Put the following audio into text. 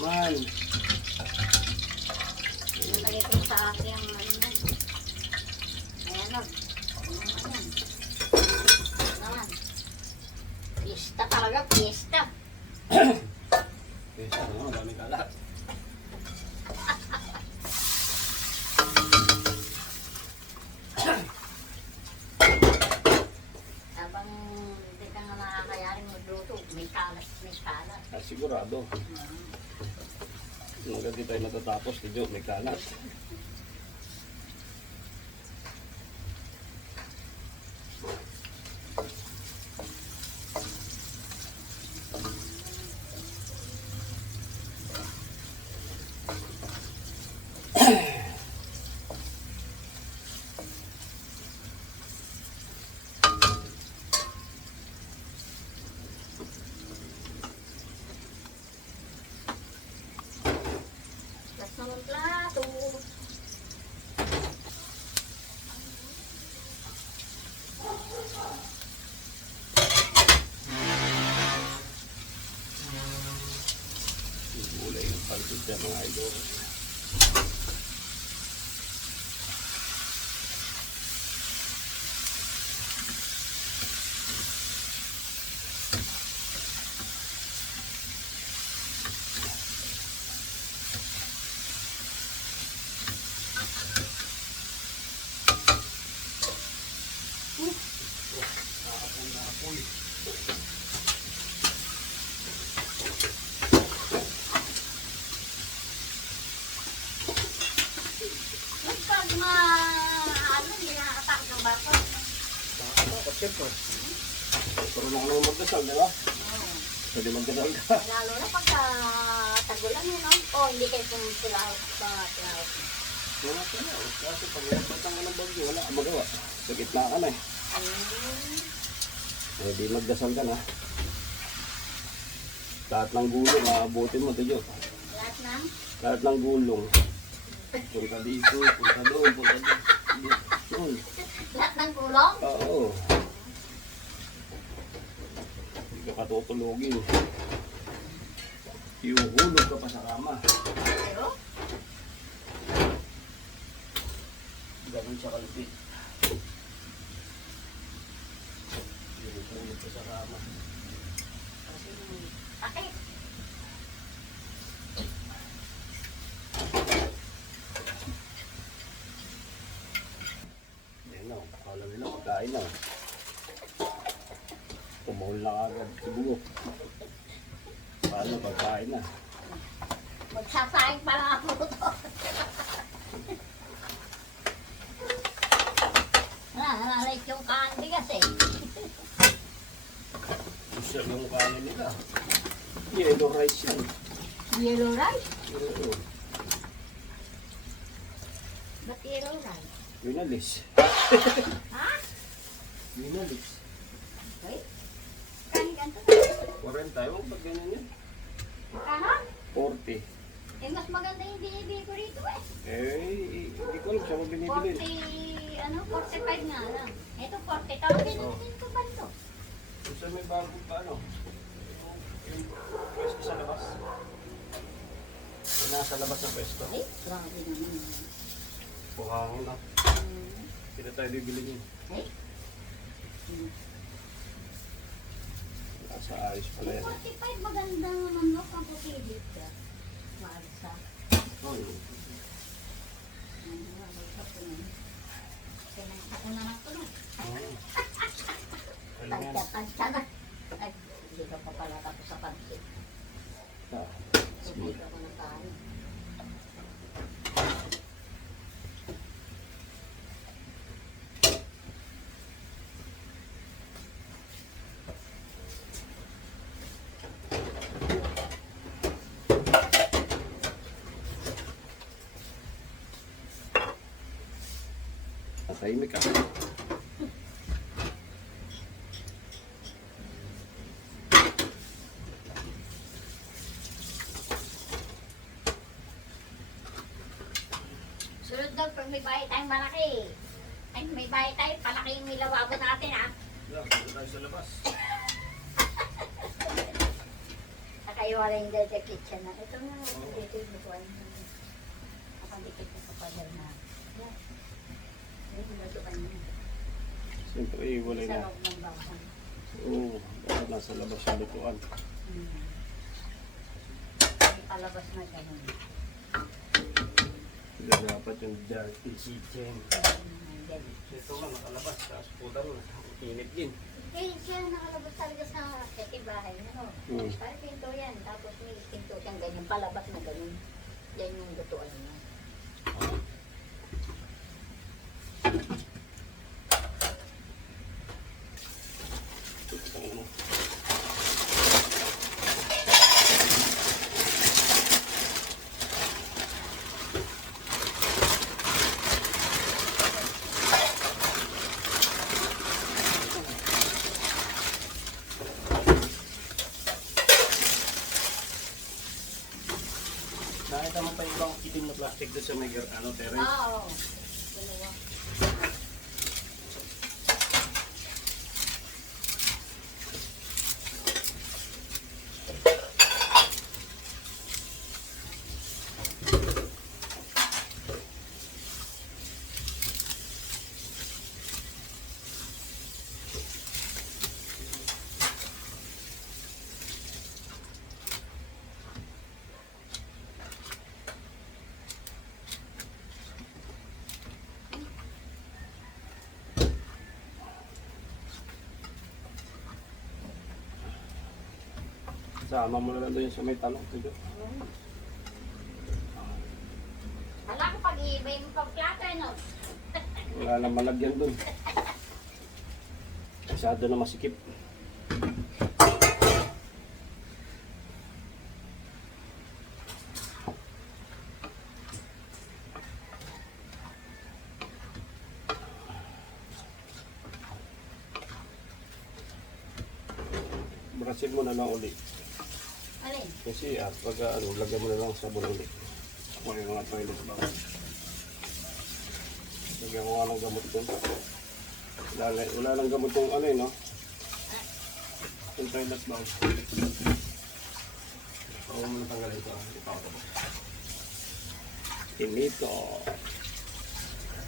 naman. Nalagay ko sa akin ang ano mo. Ayan o. Ayan. Naman. Pista talaga, pista. Pesta naman, dami kalat. Habang hindi ka nga nakakayaring magluto, may kalat, may kalat. Ah, sigurado. Hanggang di tayo matatapos, medyo may kalat. Tapos naman plato. Gulay yung palpit dyan mga idol. Pag ano, hindi nakakatakot ng baso. Nakakatakot siyempre. Pero na naman magdasal, di ba? Pwede magdasal ka. Lalo na pagka tagulan yun, no? O, hindi kayo pumipulaw sa tulaw. Wala ka na. Kasi pag napatang ka ng bagyo, wala ka magawa. Sa gitna ka na eh. Pwede magdasal ka na. Lahat ng gulong, aabutin mo, Tiyo. Lahat ng? Lahat ng gulong. Punta dito, punta doon, punta doon. Lahat ng gulong? Oo. Hindi ka katutulogin. Iuhulog ka pa sa kama. Pero? Ganun siya kalupit. Iuhulog ka sa kama. Bakit? Yan na, akala nila pagkain na. Tumahol na agad siguro. Paano pagkain na? Magsasaing pa lang ako to. Like yung candy kasi. Gusto yung kanin nila. Yellow rice yan. Yellow rice? Oo. Ba't yellow rice? Winalis. Ha? Winalis. Wait. Kanin ganito. 40, huwag pag ganyan yan. Kano? 40. Eh, mas maganda yung binibili ko rito eh. Eh, hindi ko alam siya mo binibili. 45 nga lang. Ito 40. Tawagin din ko ba ito? Kung saan may bagong pa ano? Yung pwesto sa labas. Yung nasa labas ng pwesto. Ay, grabe naman. Buhangin na. Sino tayo bibili niyo? Ay. Nasa ayos pala yan. 45 maganda naman no, kung pupilit ka. Maalsa. Oh, Ano nga, may kapo na. Pinagsa ko na lang ito no. Tansya na. Ay, hindi ka pa pala tapos sa pansit. Hindi ka pa ng kanin. Tahimik ka. Sunod daw, pag may bahay tayong malaki. Ay, may bahay tayo, palaki yung milawabo natin ha. Wala, dito tayo sa labas. Saka Nakaiwala yung dahil sa kitchen na. Ito na, dito yung lutuan. Nakadikit na sa pader na. Yan. Yung lutuan niya. Siyempre, wala Sa na. loob ng bahay. Oo, dapat nasa labas yung lutuan. May palabas na ganun. Hindi dapat yung dirty kitchen. Yan. Ito nga, nakalabas. Tapos puta rin. Init din. Eh, siya nakalabas talaga sa bahay. Ano? Parang pinto yan. Tapos may pinto siyang ganyan. Palabas na ganun. Yan yung lutuan niya. Nakita mo pa yung ibang itim na plastic doon sa may terrace? Oo. Dalawa. Sama mo na lang doon sa may talong. Ito. Alam ko pag-iibay mo pang plato, no? Wala nang malagyan doon. Masyado na masikip. Brasin mo na lang ulit. Alin? Kasi pag lagyan mo na lang sabon ulit. Ako yung mga toilet ba? Lagyan ko nga ng gamot doon. Wala nang gamot yung ano no? Yung toilet ba? Ako mo natanggalin ito. Tinito.